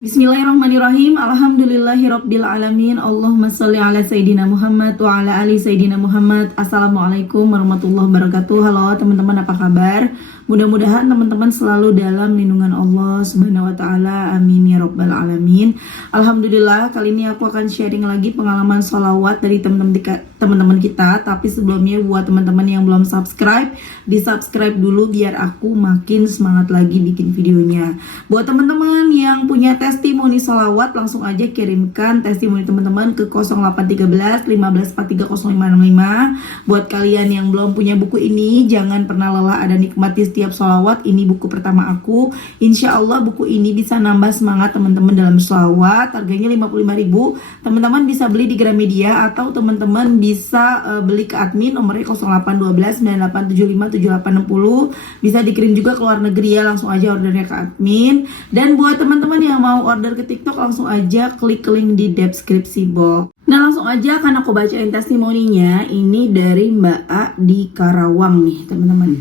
Bismillahirrahmanirrahim. Alhamdulillahirabbil alamin. Allahumma shalli ala sayidina Muhammad wa ala ali sayidina Muhammad. Assalamualaikum warahmatullahi wabarakatuh. Halo teman-teman, apa kabar? Mudah-mudahan teman-teman selalu dalam lindungan Allah Subhanahu wa taala. Amin ya rabbal alamin. Alhamdulillah, kali ini aku akan sharing lagi pengalaman sholawat dari teman-teman kita. Tapi sebelumnya buat teman-teman yang belum subscribe, di-subscribe dulu biar aku makin semangat lagi bikin videonya. Buat teman-teman yang punya testimoni sholawat, langsung aja kirimkan testimoni teman-teman ke 0813 1543 0565. Buat kalian yang belum punya buku ini, jangan pernah lelah ada nikmati setiap sholawat. Ini buku pertama aku. Insya Allah buku ini bisa nambah semangat teman-teman dalam sholawat. Harganya 55.000. Teman-teman bisa beli di Gramedia atau teman-teman bisa beli ke admin, nomornya 0812 9875 7860. Bisa dikirim juga ke luar negeri ya, langsung aja ordernya ke admin. Dan buat teman-teman yang mau order ke TikTok, langsung aja klik link di deskripsi box. Nah, langsung aja kan aku bacain testimoninya. Ini dari Mbak A di Karawang nih teman-teman.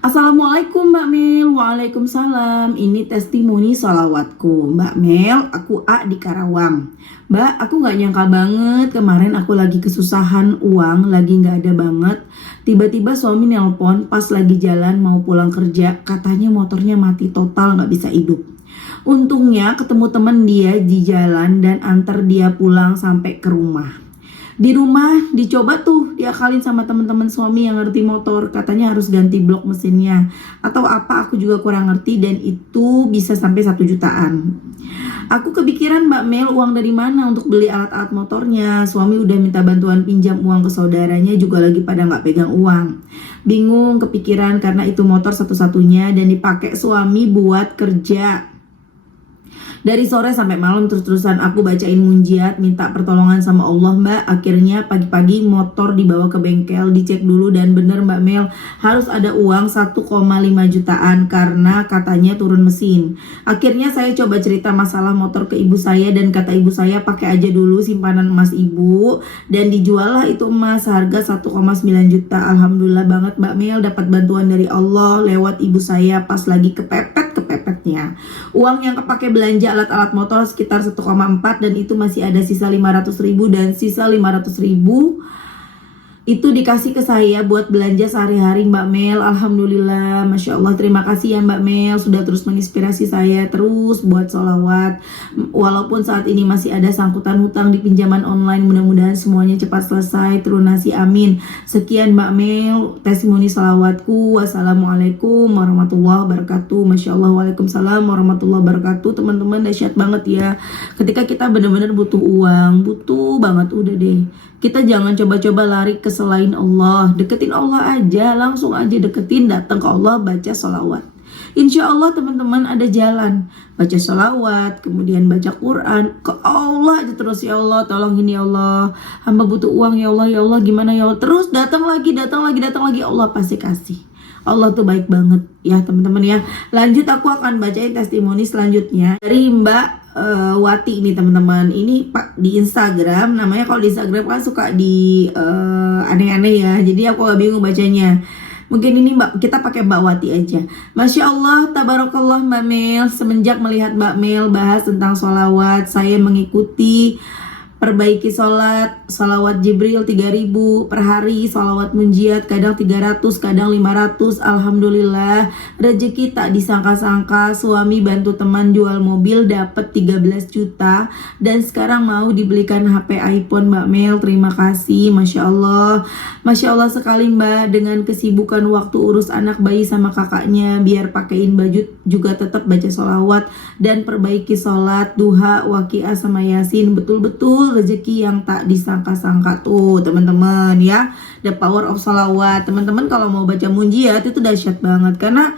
Assalamualaikum Mbak Mel. Waalaikumsalam. Ini testimoni sholawatku. Mbak Mel, aku A di Karawang. Mbak, aku gak nyangka banget. Kemarin aku lagi kesusahan uang, lagi gak ada banget. Tiba-tiba suami nelpon pas lagi jalan mau pulang kerja. Katanya motornya mati total, gak bisa hidup. Untungnya ketemu temen dia di jalan dan antar dia pulang sampai ke rumah. Di rumah dicoba tuh diakalin sama teman-teman suami yang ngerti motor, katanya harus ganti blok mesinnya atau apa, aku juga kurang ngerti, dan itu bisa sampai 1 jutaan. Aku kepikiran Mbak Mel, uang dari mana untuk beli alat-alat motornya. Suami udah minta bantuan pinjam uang ke saudaranya, juga lagi pada nggak pegang uang. Bingung, kepikiran karena itu motor satu-satunya dan dipakai suami buat kerja. Dari sore sampai malam terus-terusan aku bacain munjiat, minta pertolongan sama Allah Mbak. Akhirnya pagi-pagi motor dibawa ke bengkel, dicek dulu dan bener Mbak Mel, harus ada uang 1,5 jutaan karena katanya turun mesin. Akhirnya saya coba cerita masalah motor ke ibu saya dan kata ibu saya pakai aja dulu simpanan emas ibu, dan dijual lah itu emas harga 1,9 juta. Alhamdulillah banget Mbak Mel, dapat bantuan dari Allah lewat ibu saya pas lagi kepepetnya. Uang yang kepake belanja alat-alat motor sekitar 1,4 dan itu masih ada sisa 500.000, dan sisa 500.000 itu dikasih ke saya buat belanja sehari-hari Mbak Mel. Alhamdulillah, Masya Allah, terima kasih ya Mbak Mel sudah terus menginspirasi saya terus buat sholawat. Walaupun saat ini masih ada sangkutan hutang di pinjaman online, mudah-mudahan semuanya cepat selesai terlunasi, amin. Sekian Mbak Mel testimoni sholawatku. Wassalamualaikum warahmatullahi wabarakatuh. Masya Allah, waalaikumsalam warahmatullahi wabarakatuh. Teman-teman, dahsyat banget ya ketika kita benar-benar butuh uang, butuh banget, udah deh, kita jangan coba-coba lari ke selain Allah. Deketin Allah aja, langsung aja deketin, datang ke Allah, baca sholawat. Insya Allah teman-teman ada jalan. Baca sholawat, kemudian baca Quran, ke Allah aja terus. Ya Allah, tolong ini ya Allah, hamba butuh uang ya Allah, ya Allah gimana ya Allah. Terus datang lagi, Allah pasti kasih. Allah tuh baik banget ya teman-teman ya. Lanjut, aku akan bacain testimoni selanjutnya dari Mbak Wati ini teman-teman. Ini Pak di Instagram, namanya kalau di Instagram kan suka di aneh-aneh ya, jadi aku agak bingung bacanya. Mungkin ini kita pakai Mbak Wati aja. Masya Allah, tabarakallah Mbak Mel. Semenjak melihat Mbak Mel bahas tentang sholawat, saya mengikuti. Perbaiki sholawat Jibril 3.000 per hari, sholawat munjiat kadang 300, kadang 500. Alhamdulillah, rezeki tak disangka-sangka. Suami bantu teman jual mobil dapat 13 juta dan sekarang mau dibelikan HP iPhone Mbak Mel. Terima kasih, Masya Allah sekali Mbak. Dengan kesibukan waktu urus anak bayi sama kakaknya, biar pakein baju juga tetap baca sholawat dan perbaiki sholat duha, waqiah sama yasin. Betul-betul rezeki yang tak disangka-sangka tuh teman-teman ya. The power of sholawat. Teman-teman kalau mau baca munjiat itu dahsyat banget, karena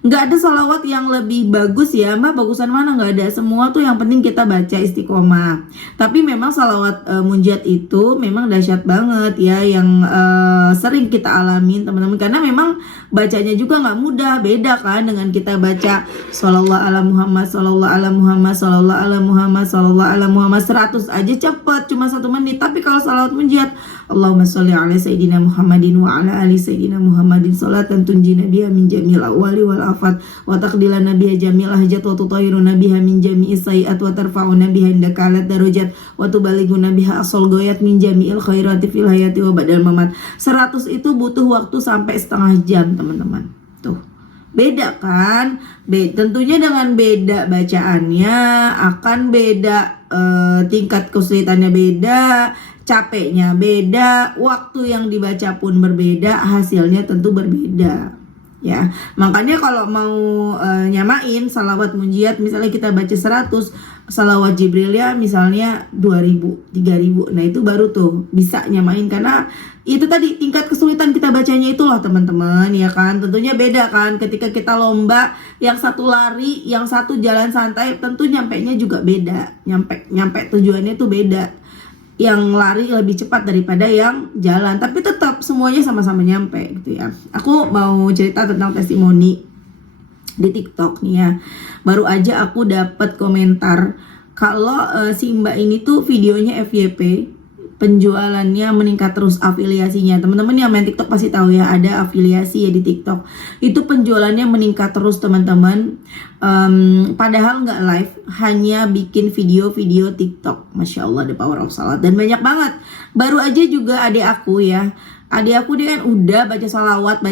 nggak ada sholawat yang lebih bagus ya Mbak. Bagusan mana? Nggak ada, semua tuh yang penting kita baca istiqomah. Tapi memang sholawat munjiat itu memang dahsyat banget ya, yang sering kita alamin teman-teman, karena memang bacanya juga nggak mudah. Beda kan dengan kita baca shollallahu ala Muhammad, shollallahu ala Muhammad, shollallahu ala Muhammad, shollallahu ala Muhammad 100 aja cepet, cuma 1 menit. Tapi kalau sholawat munjiat, Allahumma sholli ala Sayyidina Muhammadin wa ala ali Sayyidina Muhammadin sholatan tunjina biha min jamil awali wal afat wa taqdilana biha jamil hajat wa tutahhiruna biha min jami'is sayiat wa tarfa'una biha indaka alat darajat wa tubalighuna biha asal goyat min jami'il khairati fil hayati wa badal mamat. 100 itu butuh waktu sampai setengah jam teman-teman. Tuh, beda kan? Tentunya dengan beda bacaannya akan beda, tingkat kesulitannya beda, capeknya beda, waktu yang dibaca pun berbeda, hasilnya tentu berbeda. Ya, makanya kalau mau nyamain salawat munjiat, misalnya kita baca 100, salawat Jibril ya misalnya 2000, 3000. Nah, itu baru tuh bisa nyamain, karena itu tadi tingkat kesulitan kita bacanya itu loh teman-teman, ya kan? Tentunya beda kan ketika kita lomba, yang satu lari, yang satu jalan santai, tentu nyampainya juga beda. Nyampe tujuannya tuh beda. Yang lari lebih cepat daripada yang jalan, tapi tetap semuanya sama-sama nyampe gitu ya. Aku mau cerita tentang testimoni di TikTok nih ya. Baru aja aku dapat komentar kalau si Mbak ini tuh videonya FYP, penjualannya meningkat terus, afiliasinya. Teman-teman yang main TikTok pasti tahu ya, ada afiliasi ya di TikTok. Itu penjualannya meningkat terus teman-teman. Padahal nggak live, hanya bikin video-video TikTok. Masya Allah, the power of salat. Dan banyak banget. Baru aja juga adik aku ya. Adik aku dia kan udah baca salawat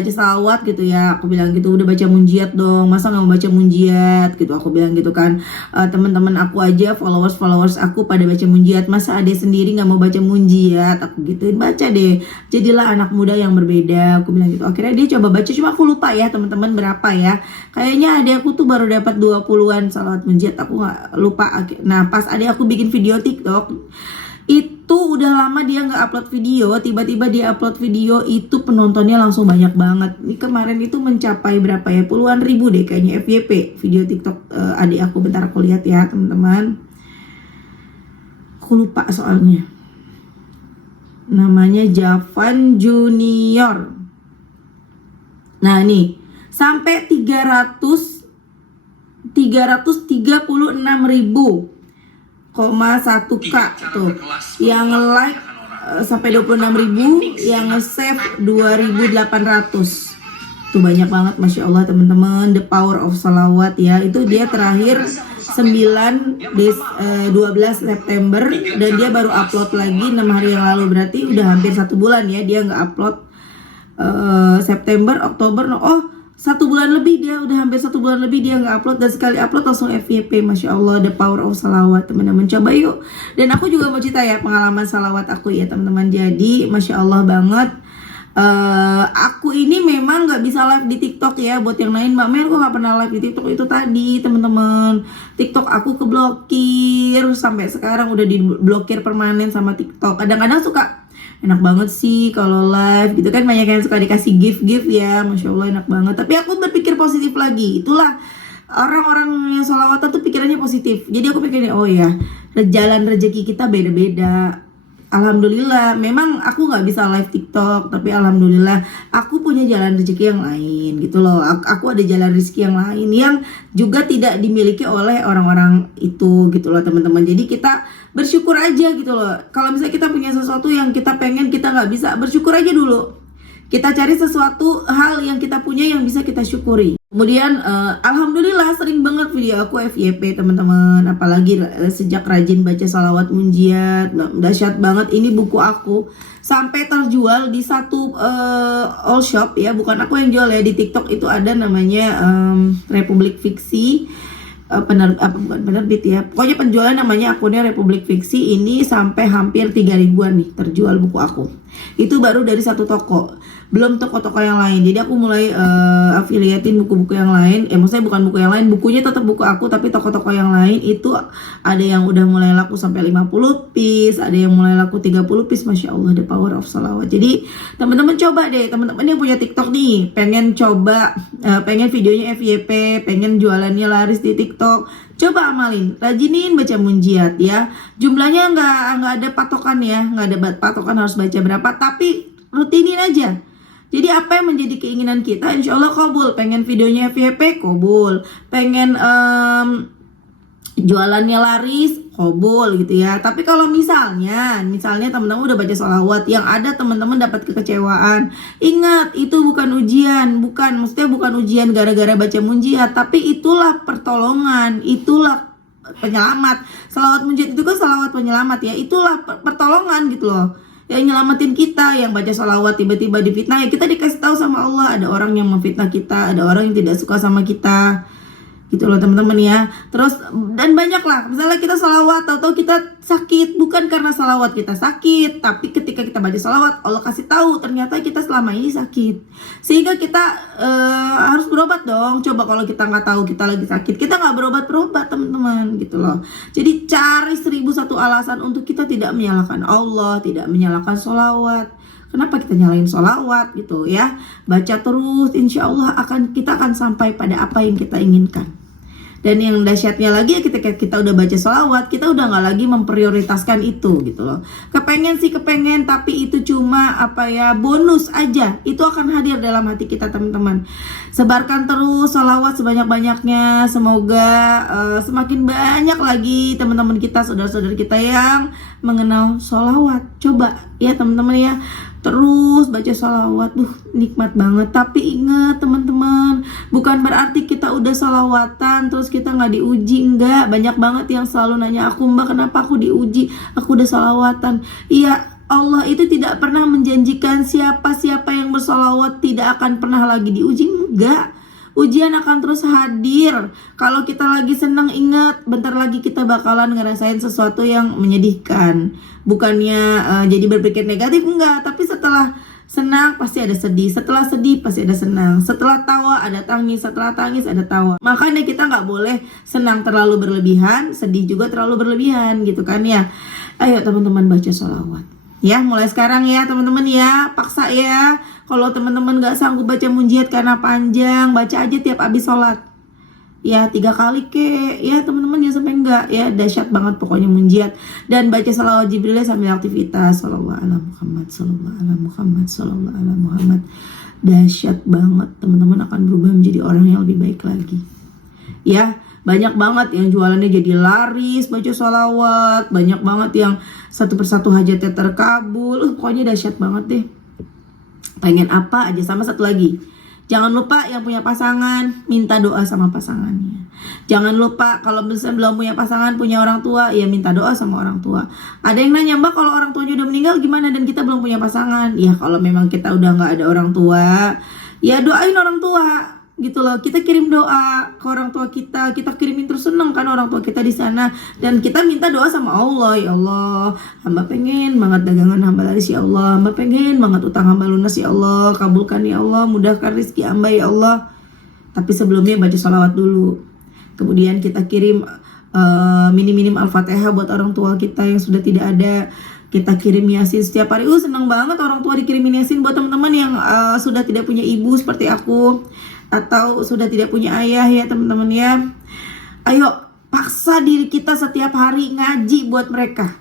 gitu ya. Aku bilang gitu, udah baca munjiat dong, masa gak mau baca munjiat gitu. Aku bilang gitu kan, teman-teman aku aja, followers aku pada baca munjiat, masa adik sendiri gak mau baca munjiat. Aku gituin, baca deh, jadilah anak muda yang berbeda. Aku bilang gitu. Akhirnya dia coba baca, cuma aku lupa ya teman-teman berapa ya. Kayaknya adik aku tuh baru dapat 20-an salawat munjiat, aku gak lupa. Nah, pas adik aku bikin video TikTok, itu udah lama dia nggak upload video, tiba-tiba dia upload video, itu penontonnya langsung banyak banget. Ini kemarin itu mencapai berapa ya, puluhan ribu deh kayaknya FYP video TikTok adik aku. Bentar aku lihat ya teman-teman, aku lupa soalnya. Namanya Javan Junior. Nah nih, sampai 336.000,1 K tuh. Yang like sampai 26.000, yang nge-save 2.800. Tuh banyak banget, Masya Allah teman-teman. The power of salawat ya. Itu dia terakhir 12 September, dan dia baru upload lagi 6 hari yang lalu. Berarti udah hampir 1 bulan ya dia nggak upload. September, Oktober, 1 bulan lebih, dia udah hampir 1 bulan lebih dia nggak upload, dan sekali upload langsung FYP. Masya Allah, the power of salawat teman-teman. Coba yuk. Dan aku juga mau cerita ya pengalaman salawat aku ya teman-teman. Jadi Masya Allah banget, aku ini memang nggak bisa live di TikTok ya. Buat yang lain, Mbak Mel kok nggak pernah live di TikTok, itu tadi teman-teman, TikTok aku keblokir sampai sekarang, udah diblokir permanen sama TikTok. Kadang-kadang suka enak banget sih kalau live gitu kan, banyak yang suka dikasih gift ya, Masya Allah enak banget. Tapi aku berpikir positif lagi. Itulah orang-orang yang sholawatan tuh pikirannya positif. Jadi aku pikirnya, oh ya, jalan rezeki kita beda-beda. Alhamdulillah, memang aku nggak bisa live TikTok, tapi alhamdulillah aku punya jalan rezeki yang lain gitu loh. Aku ada jalan rezeki yang lain yang juga tidak dimiliki oleh orang-orang itu gitu loh teman-teman. Jadi kita bersyukur aja gitu loh. Kalau misalnya kita punya sesuatu yang kita pengen, kita nggak bisa, bersyukur aja dulu. Kita cari sesuatu hal yang kita punya yang bisa kita syukuri. Kemudian alhamdulillah sering banget video aku FYP teman-teman. Apalagi sejak rajin baca salawat munjiat, dahsyat banget. Ini buku aku sampai terjual di satu all shop ya. Bukan aku yang jual ya, di TikTok itu ada namanya Republik Fiksi. Bukan penerbit ya, pokoknya penjualan namanya akunnya Republik Fiksi. Ini sampai hampir 3.000-an nih terjual buku aku. Itu baru dari satu toko, belum toko-toko yang lain. Jadi aku mulai affiliatein buku-buku yang lain. Maksudnya bukan buku yang lain, bukunya tetap buku aku, tapi toko-toko yang lain itu ada yang udah mulai laku sampai 50 piece, ada yang mulai laku 30 piece. Masya Allah, the power of salawat. Jadi teman-teman coba deh, teman-teman yang punya TikTok nih, pengen coba, pengen videonya FYP, pengen jualannya laris di TikTok, coba amalin, rajinin baca munjiat ya. Jumlahnya nggak ada patokan ya, nggak ada patokan harus baca berapa, tapi rutinin aja. Jadi apa yang menjadi keinginan kita, insya Allah kabul. Pengen videonya FYP, kabul. Pengen jualannya laris, kobol gitu ya. Tapi kalau misalnya teman-teman udah baca sholawat, yang ada teman-teman dapat kekecewaan, ingat itu bukan ujian, maksudnya bukan ujian gara-gara baca munjiat, tapi itulah pertolongan, itulah penyelamat. Sholawat munjiat itu kan sholawat penyelamat ya, itulah pertolongan gitu loh, yang nyelamatin kita. Yang baca sholawat tiba-tiba difitnah, ya kita dikasih tahu sama Allah ada orang yang memfitnah kita, ada orang yang tidak suka sama kita gitu loh teman-teman ya. Terus dan banyak lah, misalnya kita sholawat atau kita sakit, bukan karena sholawat kita sakit, tapi ketika kita baca sholawat Allah kasih tahu ternyata kita selama ini sakit, sehingga kita harus berobat dong. Coba kalau kita nggak tahu kita lagi sakit, kita nggak berobat teman-teman gitu loh. Jadi cari 1001 alasan untuk kita tidak menyalahkan Allah, tidak menyalahkan sholawat. Kenapa kita nyalain sholawat gitu ya? Baca terus, insya Allah kita akan sampai pada apa yang kita inginkan. Dan yang dahsyatnya lagi, ketika kita udah baca sholawat, kita udah nggak lagi memprioritaskan itu gitu loh. Kepengen, tapi itu cuma bonus aja. Itu akan hadir dalam hati kita teman-teman. Sebarkan terus sholawat sebanyak-banyaknya. Semoga semakin banyak lagi teman-teman kita, saudara-saudara kita yang mengenal sholawat. Coba ya teman-teman ya, terus baca sholawat, nikmat banget. Tapi ingat teman-teman, bukan berarti kita udah sholawatan terus kita nggak diuji, enggak. Banyak banget yang selalu nanya aku, Mbak kenapa aku diuji, aku udah sholawatan. Iya, Allah itu tidak pernah menjanjikan siapa-siapa yang bersolawat tidak akan pernah lagi diuji, enggak. Ujian akan terus hadir. Kalau kita lagi senang, ingat bentar lagi kita bakalan ngerasain sesuatu yang menyedihkan. Bukannya jadi berpikir negatif, enggak. Tapi setelah senang pasti ada sedih, setelah sedih pasti ada senang, setelah tawa ada tangis, setelah tangis ada tawa. Makanya kita nggak boleh senang terlalu berlebihan, sedih juga terlalu berlebihan gitu kan ya. Ayo teman-teman baca sholawat ya, mulai sekarang ya teman-teman ya. Paksa ya. Kalau teman-teman gak sanggup baca munjiat karena panjang, baca aja tiap habis sholat ya, 3 kali ya teman-teman ya, sampai enggak ya. Dahsyat banget pokoknya munjiat. Dan baca sholawat Jibril sambil aktivitas. Shallallahu ala Muhammad, shallallahu ala Muhammad, shallallahu ala Muhammad. Dahsyat banget, teman-teman akan berubah menjadi orang yang lebih baik lagi ya. Banyak banget yang jualannya jadi laris baca sholawat, banyak banget yang satu persatu hajatnya terkabul. Pokoknya dahsyat banget deh. Pengen apa aja. Sama satu lagi, jangan lupa yang punya pasangan minta doa sama pasangannya. Jangan lupa kalau misalnya belum punya pasangan, punya orang tua, ya minta doa sama orang tua. Ada yang nanya, Mbak kalau orang tuanya udah meninggal gimana dan kita belum punya pasangan? Ya kalau memang kita udah nggak ada orang tua, ya doain orang tua gitu loh. Kita kirim doa ke orang tua kita kirimin terus, seneng kan orang tua kita di sana. Dan kita minta doa sama Allah, ya Allah, hamba pengen banget dagangan hamba laris ya Allah, hamba pengen banget utang hamba lunas ya Allah, kabulkan ya Allah, mudahkan rezeki hamba ya Allah. Tapi sebelumnya baca sholawat dulu, kemudian kita kirim minim Al-Fatihah buat orang tua kita yang sudah tidak ada. Kita kirim yasin setiap hari. Seneng banget orang tua dikirimin yasin. Buat teman-teman yang sudah tidak punya ibu seperti aku, atau sudah tidak punya ayah ya teman-teman ya, ayo paksa diri kita setiap hari ngaji buat mereka.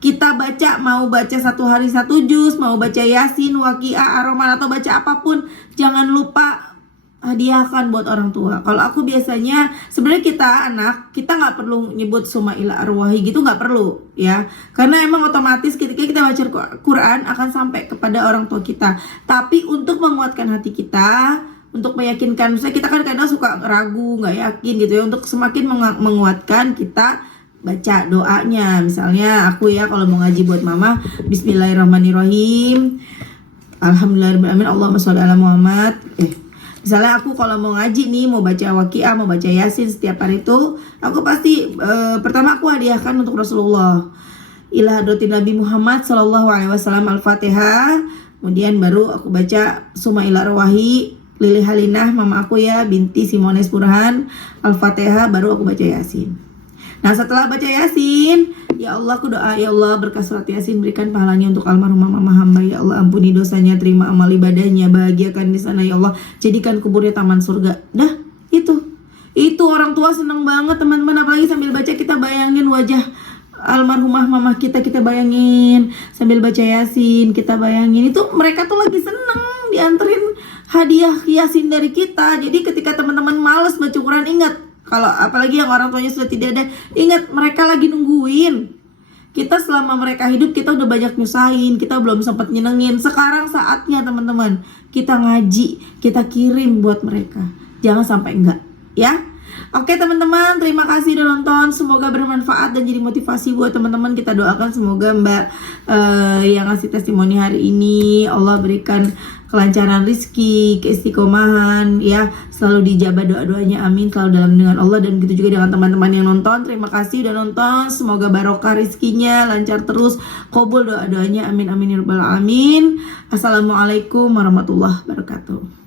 Kita baca, mau baca 1 hari 1 juz, mau baca yasin, waqiah, ar-rahman, atau baca apapun, jangan lupa hadiahkan buat orang tua. Kalau aku biasanya, sebenarnya kita anak, kita nggak perlu nyebut summa ila arwahi gitu, nggak perlu ya, karena emang otomatis ketika kita baca Quran akan sampai kepada orang tua kita. Tapi untuk menguatkan hati kita, untuk meyakinkan, misalnya kita kan kadang suka ragu, nggak yakin gitu ya, untuk semakin menguatkan kita baca doanya. Misalnya aku ya kalau mau ngaji buat mama, Bismillahirrahmanirrahim, Alhamdulillahirrahmanirrahim, Allahumma sholli ala Muhammad. Misalnya aku kalau mau ngaji nih, mau baca waqiah, mau baca yasin setiap hari itu, aku pasti pertama aku hadiahkan untuk Rasulullah, ila hadratin Nabi Muhammad sallallahu alaihi wasallam, Al-Fatihah. Kemudian baru aku baca summa ila arwahi Lili Halinah, mama aku ya, binti Simones Burhan, Al-Fatihah, baru aku baca yasin. Nah setelah baca yasin, ya Allah aku doa, ya Allah berkah surat yasin berikan pahalanya untuk almarhumah mama hamba, ya Allah ampuni dosanya, terima amal ibadahnya, bahagiakan di sana ya Allah, jadikan kuburnya taman surga. Dah itu orang tua seneng banget teman-teman. Apalagi sambil baca kita bayangin wajah almarhumah mama kita bayangin, sambil baca yasin kita bayangin itu mereka tuh lagi seneng dianterin hadiah yasin dari kita. Jadi ketika teman-teman males baca Quran, ingat Kalau apalagi yang orang tuanya sudah tidak ada, ingat mereka lagi nungguin. Kita selama mereka hidup kita udah banyak nyusahin, kita belum sempat nyenengin. Sekarang saatnya teman-teman, kita ngaji, kita kirim buat mereka. Jangan sampai enggak, ya. Oke teman-teman, terima kasih udah nonton. Semoga bermanfaat dan jadi motivasi buat teman-teman. Kita doakan semoga Mbak yang ngasih testimoni hari ini Allah berikan kelancaran rizki, keistiqomahan, ya, selalu dijabah doa-doanya, amin, selalu dalam lindungan Allah. Dan begitu juga dengan teman-teman yang nonton. Terima kasih udah nonton. Semoga barokah rizkinya, lancar terus, qabul doa-doanya, amin amin ya rabbal alamin. Assalamualaikum warahmatullahi wabarakatuh.